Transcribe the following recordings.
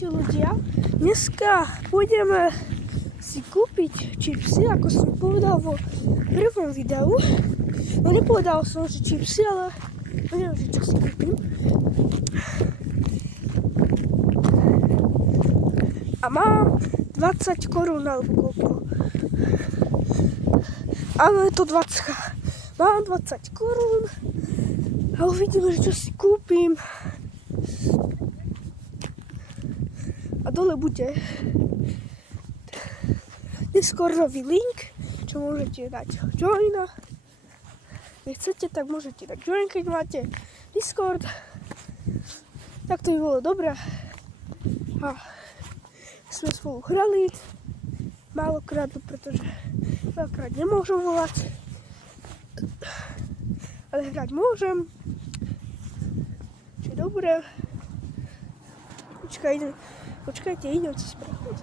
Ahojte ľudia, dneska pôjdeme si kúpiť čipsy, ako som povedal vo prvom videu. No nepovedal som, že čipsy, ale neviem, že čo si kúpim. A mám 20 korún alebo koľko. Áno, je to 20. Mám 20 korún a uvidíme, že čo si kúpim. A dole bude Discordový link, čo môžete dať join. Keď chcete, tak môžete dať join, keď máte Discord. Tak to by bolo dobré. A sme spolu hrali. Málokrát, pretože veľakrát nemôžem volať. Ale hrať môžem. Čo je dobré. Počkajte, idem si sprachovať.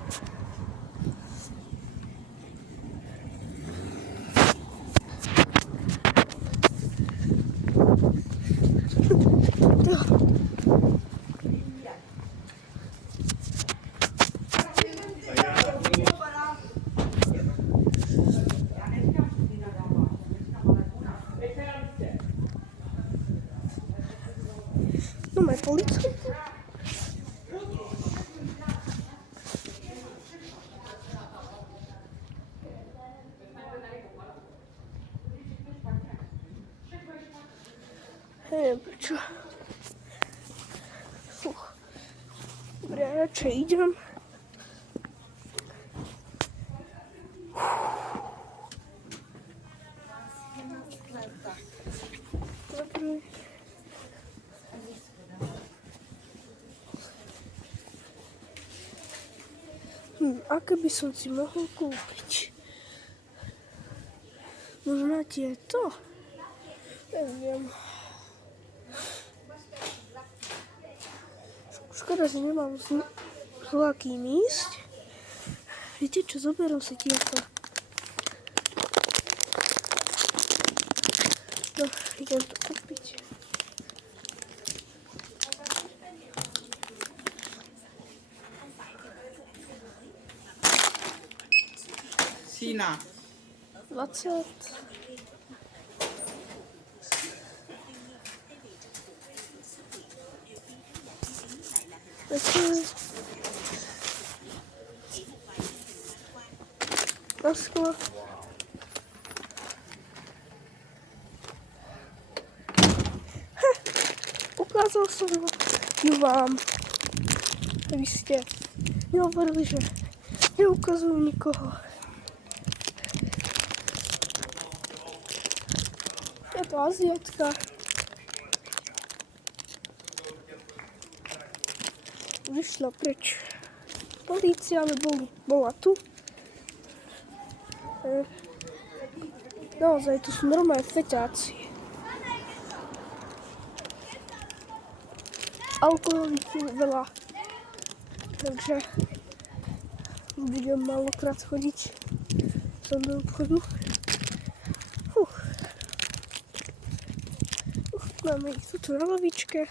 No mají policu. Neviem prečo. Dobre, ja radšej idem. Dobre. Aké by som si mohol kúpiť? Možno tieto? Neviem. Škoda, že nemám s vlakým ísť. Viete čo, zoberiem si tieto. No, idem to kúpiť. Sína. 20. Masklo. Ukázal som ju vám. Vy ste nehovorili, že neukazujú nikoho. Je to Aziatka. Vyšla preč. Polícia, ale bola tu. Naozaj, tu sú normálne feťáci. Alkoholiky veľa. Takže budem málokrát chodiť som do obchodu. Máme ich tu na lavičke.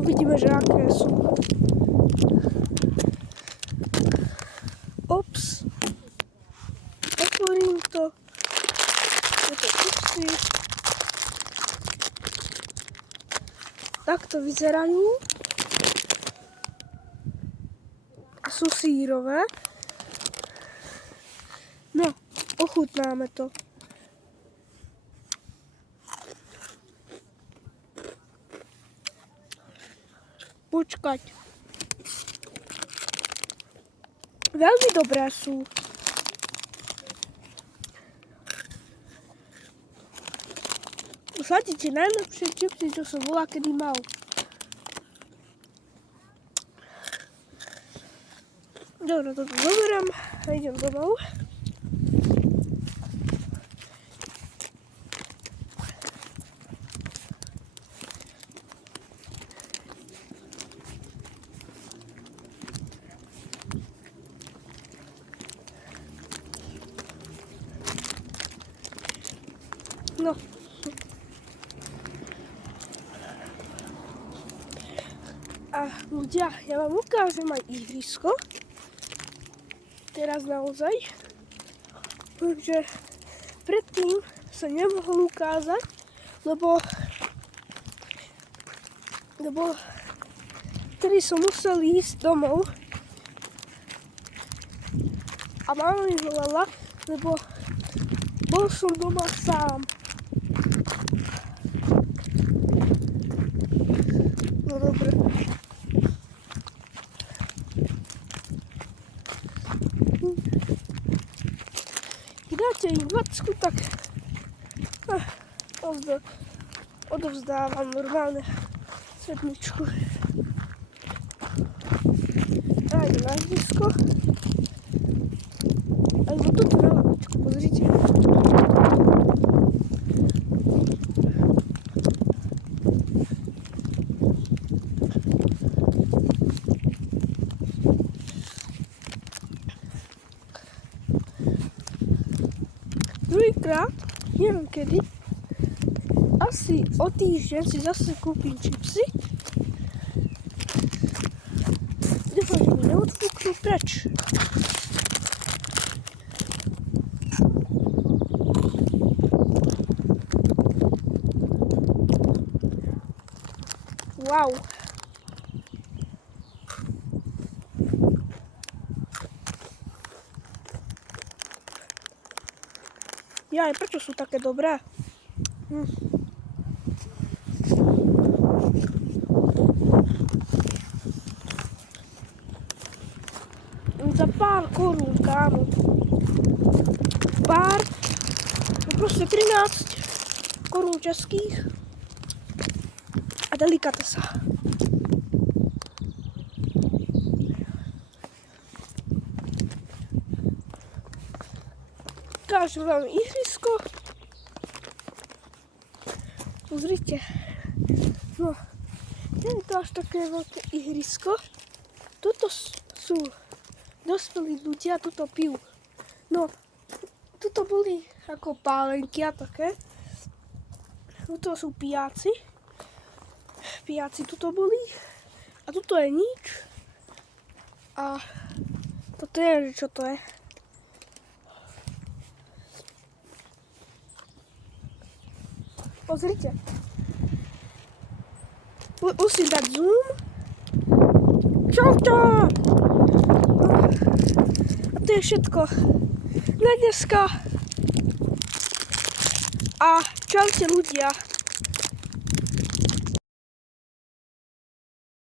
Uvidíme, že aké sú. Ops. Otvorím to. Je to čipsy. Takto vyzerajú. Sú sírové. No, ochutnáme to. Počkať. Veľmi dobré sú. Usadíte najlepšie čipsy, čo som bola kedy mal. Dobre, toto zoberiem a idem domov. No. A ľudia, ja vám ukážem aj ihrisko. Teraz naozaj. Takže predtým sa nemohol ukázať, lebo vtedy som musel ísť domov. A mama mi volala, lebo bol som doma sám. No dobre. Dáte im 20, tak odovzdávam normálne sedmičku. A ide na ihrisko. Alebo toto na lavičku, pozrite. Druhýkrát, neviem kedy, asi o týždeň si zase kúpim čipsy. Dúfam, že mi neodfúknú preč. Wow. Jaj, prečo sú také dobré? Za pár korún, kámo. Pár, no proste 13 korún českých. A delikatesa. Ukážem vám ihrisko. Pozrite. No, nie je to až také veľké ihrisko. Tuto sú dospelí ľudia, tuto pijú. No, tuto boli ako pálenky a také. Tuto sú pijáci. Pijáci tuto boli. A tuto je nič. A toto je, čo to je. Pozrite. Musím dať zoom. Čaučo! A to je všetko na dneska. A čaute ľudia.